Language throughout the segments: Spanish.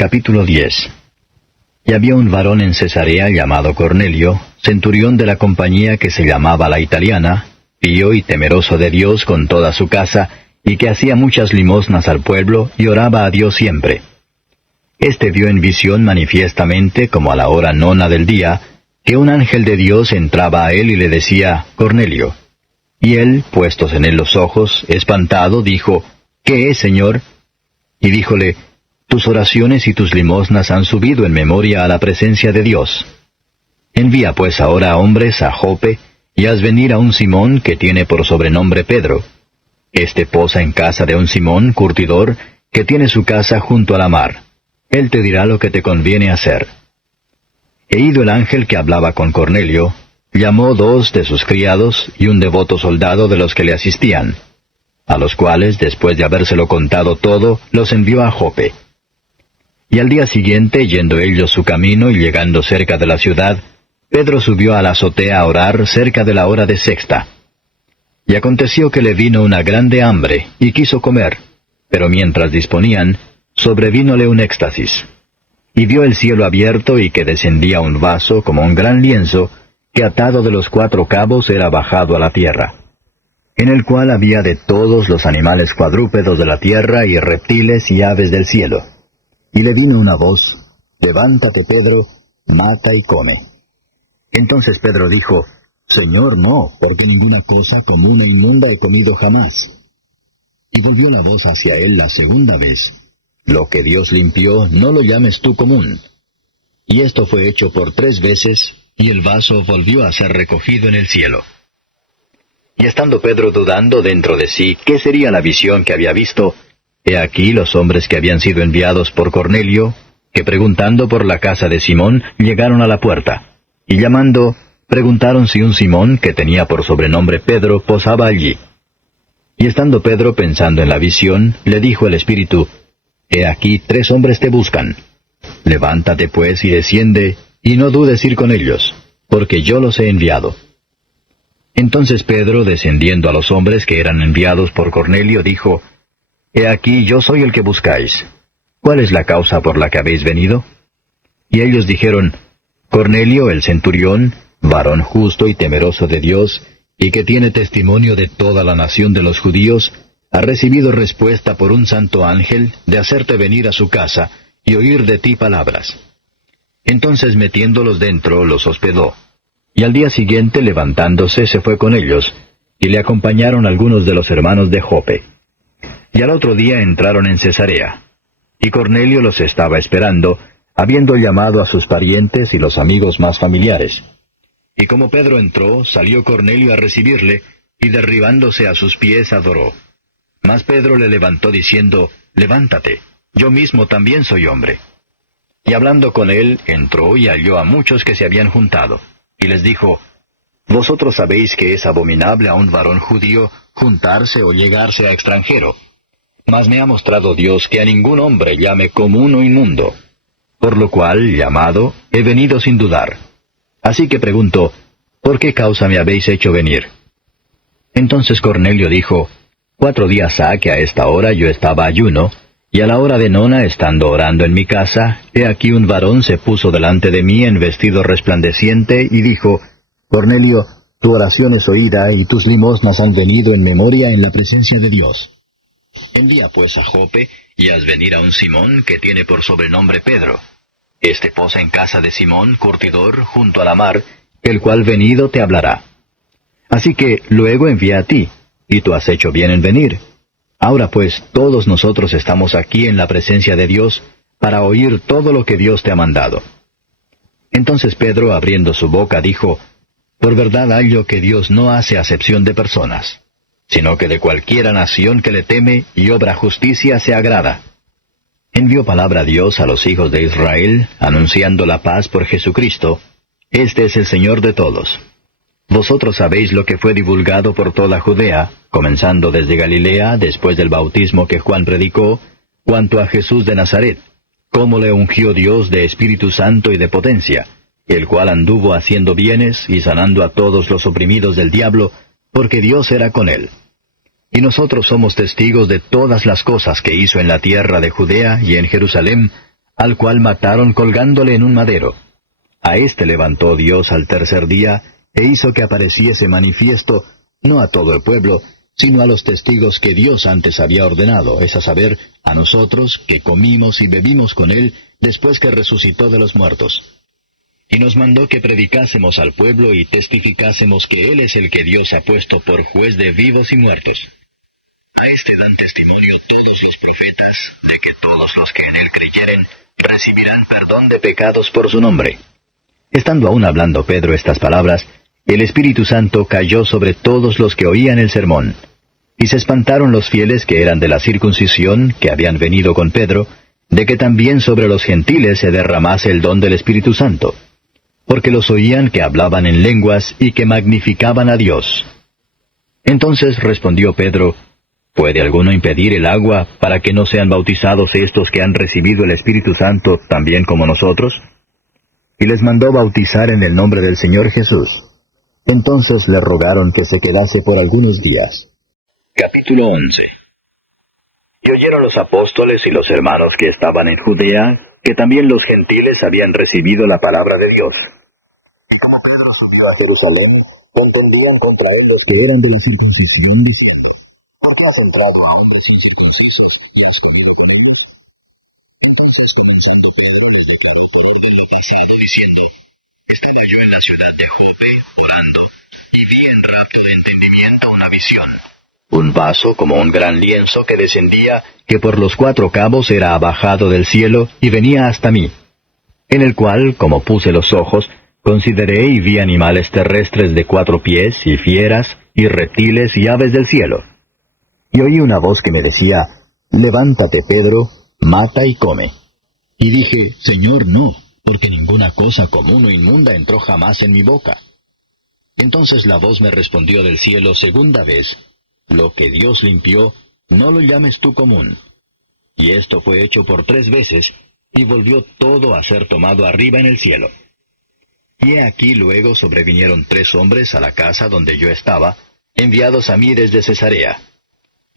Capítulo 10. Y había un varón en Cesarea llamado Cornelio, centurión de la compañía que se llamaba La Italiana, pío y temeroso de Dios con toda su casa, y que hacía muchas limosnas al pueblo, y oraba a Dios siempre. Este vio en visión manifiestamente, como a la hora nona del día, que un ángel de Dios entraba a él y le decía, Cornelio. Y él, puestos en él los ojos, espantado, dijo, ¿Qué es, Señor? Y díjole, Tus oraciones y tus limosnas han subido en memoria a la presencia de Dios. Envía pues ahora hombres a Jope, y haz venir a un Simón que tiene por sobrenombre Pedro. Este posa en casa de un Simón, curtidor, que tiene su casa junto a la mar. Él te dirá lo que te conviene hacer. E ido el ángel que hablaba con Cornelio, llamó 2 de sus criados y un devoto soldado de los que le asistían, a los cuales, después de habérselo contado todo, los envió a Jope. Y al día siguiente, yendo ellos su camino y llegando cerca de la ciudad, Pedro subió a la azotea a orar cerca de la hora de sexta. Y aconteció que le vino una grande hambre, y quiso comer, pero mientras disponían, sobrevínole un éxtasis. Y vio el cielo abierto y que descendía un vaso como un gran lienzo, que atado de los 4 cabos era bajado a la tierra, en el cual había de todos los animales cuadrúpedos de la tierra y reptiles y aves del cielo. Y le vino una voz, Levántate, Pedro, mata y come. Entonces Pedro dijo, Señor, no, porque ninguna cosa común e inmunda he comido jamás. Y volvió la voz hacia él la segunda vez, Lo que Dios limpió, no lo llames tú común. Y esto fue hecho por 3 veces, y el vaso volvió a ser recogido en el cielo. Y estando Pedro dudando dentro de sí qué sería la visión que había visto, he aquí los hombres que habían sido enviados por Cornelio, que preguntando por la casa de Simón, llegaron a la puerta, y llamando, preguntaron si un Simón, que tenía por sobrenombre Pedro, posaba allí. Y estando Pedro pensando en la visión, le dijo el Espíritu, He aquí 3 hombres te buscan. Levántate pues y desciende, y no dudes ir con ellos, porque yo los he enviado. Entonces Pedro, descendiendo a los hombres que eran enviados por Cornelio, dijo, He aquí yo soy el que buscáis. ¿Cuál es la causa por la que habéis venido? Y ellos dijeron, Cornelio el centurión, varón justo y temeroso de Dios, y que tiene testimonio de toda la nación de los judíos, ha recibido respuesta por un santo ángel de hacerte venir a su casa y oír de ti palabras. Entonces metiéndolos dentro, los hospedó. Y al día siguiente levantándose se fue con ellos, y le acompañaron algunos de los hermanos de Jope. Y al otro día entraron en Cesarea. Y Cornelio los estaba esperando, habiendo llamado a sus parientes y los amigos más familiares. Y como Pedro entró, salió Cornelio a recibirle, y derribándose a sus pies adoró. Mas Pedro le levantó diciendo, Levántate, yo mismo también soy hombre. Y hablando con él, entró y halló a muchos que se habían juntado. Y les dijo, Vosotros sabéis que es abominable a un varón judío juntarse o llegarse a extranjero. Mas me ha mostrado Dios que a ningún hombre llame común o inmundo. Por lo cual, llamado, he venido sin dudar. Así que pregunto, ¿por qué causa me habéis hecho venir? Entonces Cornelio dijo, 4 días ha que a esta hora yo estaba ayuno, y a la hora de nona, estando orando en mi casa, he aquí un varón se puso delante de mí en vestido resplandeciente, y dijo, Cornelio, tu oración es oída, y tus limosnas han venido en memoria en la presencia de Dios. Envía pues a Jope, y haz venir a un Simón, que tiene por sobrenombre Pedro. Este posa en casa de Simón, curtidor, junto a la mar, el cual venido te hablará. Así que luego envía a ti, y tú has hecho bien en venir. Ahora pues todos nosotros estamos aquí en la presencia de Dios, para oír todo lo que Dios te ha mandado. Entonces Pedro, abriendo su boca, dijo, Por verdad hallo que Dios no hace acepción de personas, sino que de cualquiera nación que le teme y obra justicia se agrada. Envió palabra a Dios a los hijos de Israel, anunciando la paz por Jesucristo. Este es el Señor de todos. Vosotros sabéis lo que fue divulgado por toda Judea, comenzando desde Galilea, después del bautismo que Juan predicó, cuanto a Jesús de Nazaret, cómo le ungió Dios de Espíritu Santo y de potencia, el cual anduvo haciendo bienes y sanando a todos los oprimidos del diablo, porque Dios era con él. Y nosotros somos testigos de todas las cosas que hizo en la tierra de Judea y en Jerusalén, al cual mataron colgándole en un madero. A éste levantó Dios al tercer día, e hizo que apareciese manifiesto, no a todo el pueblo, sino a los testigos que Dios antes había ordenado, es a saber, a nosotros, que comimos y bebimos con él, después que resucitó de los muertos. Y nos mandó que predicásemos al pueblo y testificásemos que él es el que Dios ha puesto por juez de vivos y muertos. A este dan testimonio todos los profetas, de que todos los que en él creyeren recibirán perdón de pecados por su nombre. Estando aún hablando Pedro estas palabras, el Espíritu Santo cayó sobre todos los que oían el sermón. Y se espantaron los fieles que eran de la circuncisión, que habían venido con Pedro, de que también sobre los gentiles se derramase el don del Espíritu Santo, porque los oían que hablaban en lenguas y que magnificaban a Dios. Entonces respondió Pedro, ¿puede alguno impedir el agua para que no sean bautizados estos que han recibido el Espíritu Santo también como nosotros? Y les mandó bautizar en el nombre del Señor Jesús. Entonces le rogaron que se quedase por algunos días. Capítulo 11. Y oyeron los apóstoles y los hermanos que estaban en Judea, que también los gentiles habían recibido la palabra de Dios. Y como Pedro subió a Jerusalén, contendían contra él los que eran de la circuncisión, porque has entrado diciendo, estaba yo en la ciudad de Jope orando, y vi en rapto de entendimiento una visión. Un vaso como un gran lienzo que descendía, que por los 4 cabos era abajado del cielo y venía hasta mí. En el cual, como puse los ojos, consideré y vi animales terrestres de 4 pies, y fieras, y reptiles, y aves del cielo. Y oí una voz que me decía, levántate, Pedro, mata y come. Y dije, Señor, no, porque ninguna cosa común o inmunda entró jamás en mi boca. Entonces la voz me respondió del cielo segunda vez, lo que Dios limpió, no lo llames tú común. Y esto fue hecho por 3 veces, y volvió todo a ser tomado arriba en el cielo. Y he aquí luego sobrevinieron 3 hombres a la casa donde yo estaba, enviados a mí desde Cesarea.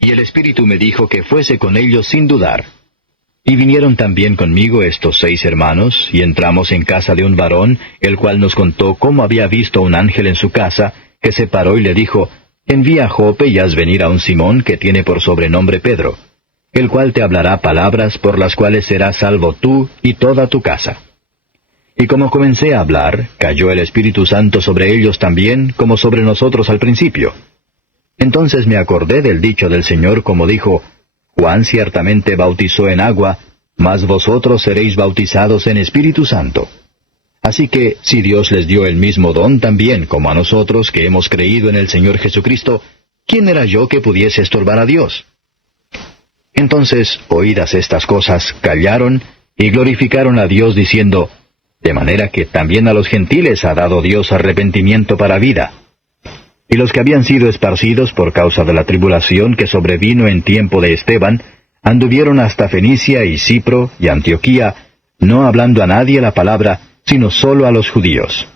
Y el Espíritu me dijo que fuese con ellos sin dudar. Y vinieron también conmigo estos 6 hermanos, y entramos en casa de un varón, el cual nos contó cómo había visto un ángel en su casa, que se paró y le dijo, envía a Jope y haz venir a un Simón que tiene por sobrenombre Pedro, el cual te hablará palabras por las cuales serás salvo tú y toda tu casa. Y como comencé a hablar, cayó el Espíritu Santo sobre ellos también, como sobre nosotros al principio. Entonces me acordé del dicho del Señor, como dijo, Juan ciertamente bautizó en agua, mas vosotros seréis bautizados en Espíritu Santo. Así que, si Dios les dio el mismo don también como a nosotros que hemos creído en el Señor Jesucristo, ¿quién era yo que pudiese estorbar a Dios? Entonces, oídas estas cosas, callaron y glorificaron a Dios diciendo, de manera que también a los gentiles ha dado Dios arrepentimiento para vida. Y los que habían sido esparcidos por causa de la tribulación que sobrevino en tiempo de Esteban, anduvieron hasta Fenicia y Cipro y Antioquía, no hablando a nadie la palabra, sino solo a los judíos.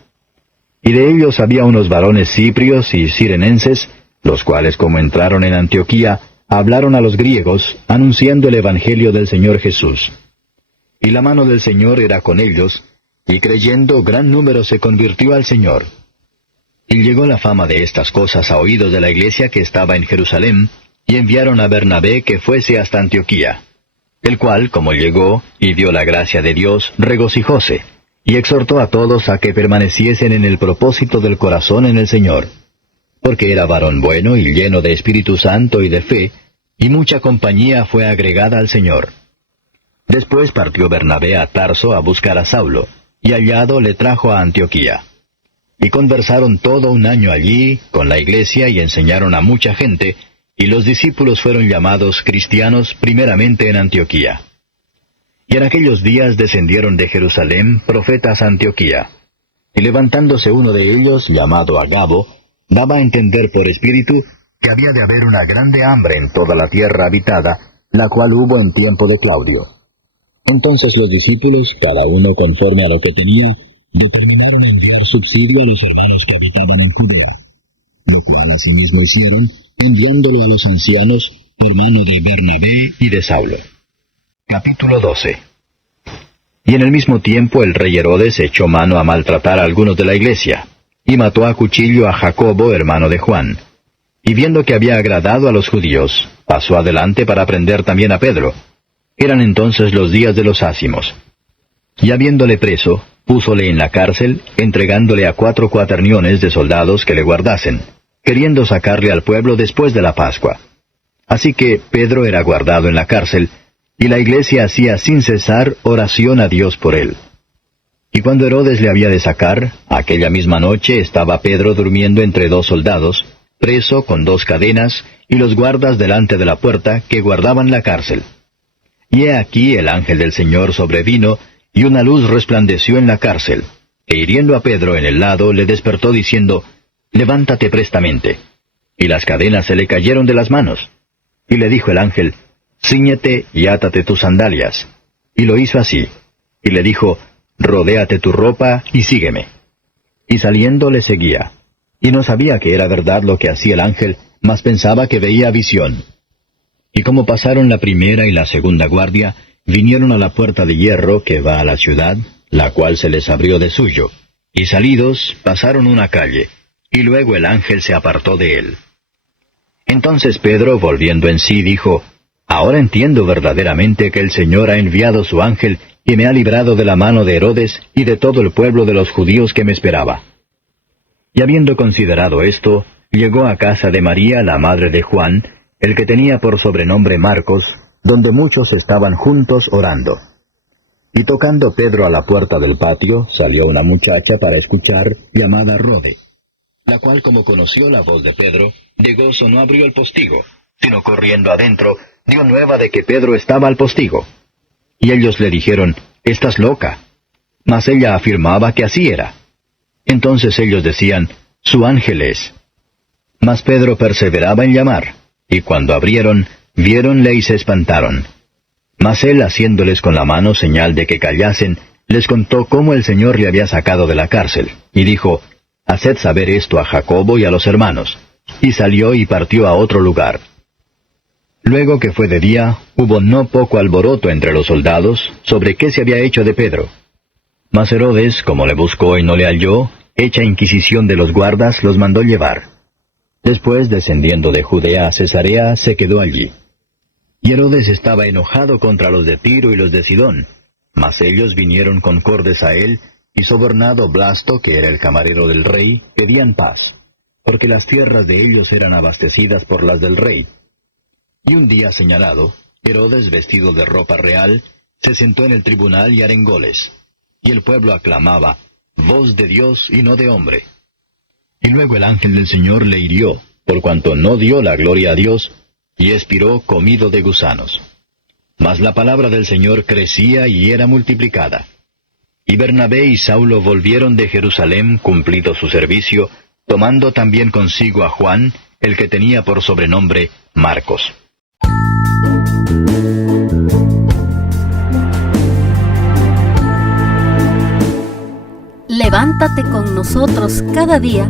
Y de ellos había unos varones ciprios y cirenenses, los cuales como entraron en Antioquía, hablaron a los griegos, anunciando el Evangelio del Señor Jesús. Y la mano del Señor era con ellos, y creyendo gran número se convirtió al Señor. Y llegó la fama de estas cosas a oídos de la iglesia que estaba en Jerusalén, y enviaron a Bernabé que fuese hasta Antioquía. El cual, como llegó, y vio la gracia de Dios, regocijóse, y exhortó a todos a que permaneciesen en el propósito del corazón en el Señor. Porque era varón bueno y lleno de Espíritu Santo y de fe, y mucha compañía fue agregada al Señor. Después partió Bernabé a Tarso a buscar a Saulo, y hallado le trajo a Antioquía. Y conversaron todo un año allí, con la iglesia, y enseñaron a mucha gente, y los discípulos fueron llamados cristianos primeramente en Antioquía. Y en aquellos días descendieron de Jerusalén profetas a Antioquía. Y levantándose uno de ellos, llamado Agabo, daba a entender por espíritu que había de haber una grande hambre en toda la tierra habitada, la cual hubo en tiempo de Claudio. Entonces los discípulos, cada uno conforme a lo que tenía, determinaron enviar subsidio a los hermanos que habitaban en Judea. Lo cual asimismo hicieron, enviándolo a los ancianos, hermano de Bernabé y de Saulo. Capítulo 12. Y en el mismo tiempo el rey Herodes echó mano a maltratar a algunos de la iglesia, y mató a cuchillo a Jacobo, hermano de Juan. Y viendo que había agradado a los judíos, pasó adelante para prender también a Pedro. Eran entonces los días de los ázimos. Y habiéndole preso, púsole en la cárcel, entregándole a 4 cuaterniones de soldados que le guardasen, queriendo sacarle al pueblo después de la Pascua. Así que Pedro era guardado en la cárcel, y la iglesia hacía sin cesar oración a Dios por él. Y cuando Herodes le había de sacar, aquella misma noche estaba Pedro durmiendo entre 2 soldados, preso con 2 cadenas, y los guardas delante de la puerta que guardaban la cárcel. Y he aquí el ángel del Señor sobrevino, y una luz resplandeció en la cárcel, e hiriendo a Pedro en el lado, le despertó diciendo, «Levántate prestamente». Y las cadenas se le cayeron de las manos. Y le dijo el ángel, «Cíñete y átate tus sandalias». Y lo hizo así. Y le dijo, «Rodéate tu ropa y sígueme». Y saliendo le seguía. Y no sabía que era verdad lo que hacía el ángel, mas pensaba que veía visión. Y como pasaron la primera y la segunda guardia, vinieron a la puerta de hierro que va a la ciudad, la cual se les abrió de suyo. Y salidos, pasaron una calle, y luego el ángel se apartó de él. Entonces Pedro, volviendo en sí, dijo, «Ahora entiendo verdaderamente que el Señor ha enviado su ángel y me ha librado de la mano de Herodes y de todo el pueblo de los judíos que me esperaba». Y habiendo considerado esto, llegó a casa de María, la madre de Juan, el que tenía por sobrenombre Marcos, donde muchos estaban juntos orando. Y tocando Pedro a la puerta del patio, salió una muchacha para escuchar, llamada Rode, la cual, como conoció la voz de Pedro, de gozo no abrió el postigo, sino corriendo adentro, dio nueva de que Pedro estaba al postigo. Y ellos le dijeron, «Estás loca». Mas ella afirmaba que así era. Entonces ellos decían, «Su ángel es». Mas Pedro perseveraba en llamar, y cuando abrieron, viéronle y se espantaron. Mas él, haciéndoles con la mano señal de que callasen, les contó cómo el Señor le había sacado de la cárcel, y dijo, «Haced saber esto a Jacobo y a los hermanos». Y salió y partió a otro lugar. Luego que fue de día, hubo no poco alboroto entre los soldados sobre qué se había hecho de Pedro. Mas Herodes, como le buscó y no le halló, hecha inquisición de los guardas, los mandó llevar. Después, descendiendo de Judea a Cesarea, se quedó allí. Y Herodes estaba enojado contra los de Tiro y los de Sidón, mas ellos vinieron concordes a él, y sobornado Blasto, que era el camarero del rey, pedían paz, porque las tierras de ellos eran abastecidas por las del rey. Y un día señalado, Herodes, vestido de ropa real, se sentó en el tribunal y arengóles. Y el pueblo aclamaba, «Voz de Dios y no de hombre». Y luego el ángel del Señor le hirió, por cuanto no dio la gloria a Dios, y expiró comido de gusanos. Mas la palabra del Señor crecía y era multiplicada. Y Bernabé y Saulo volvieron de Jerusalén cumplido su servicio, tomando también consigo a Juan, el que tenía por sobrenombre Marcos. Levántate con nosotros cada día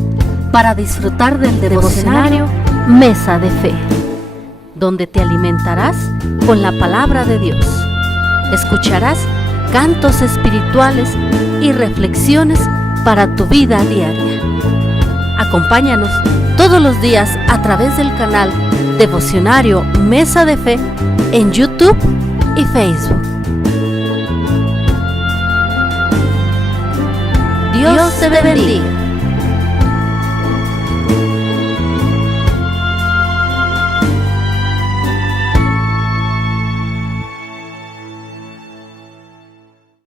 para disfrutar del devocionario Mesa de Fe, donde te alimentarás con la palabra de Dios. Escucharás cantos espirituales y reflexiones para tu vida diaria. Acompáñanos todos los días a través del canal Devocionario Mesa de Fe en YouTube y Facebook. Dios te bendiga.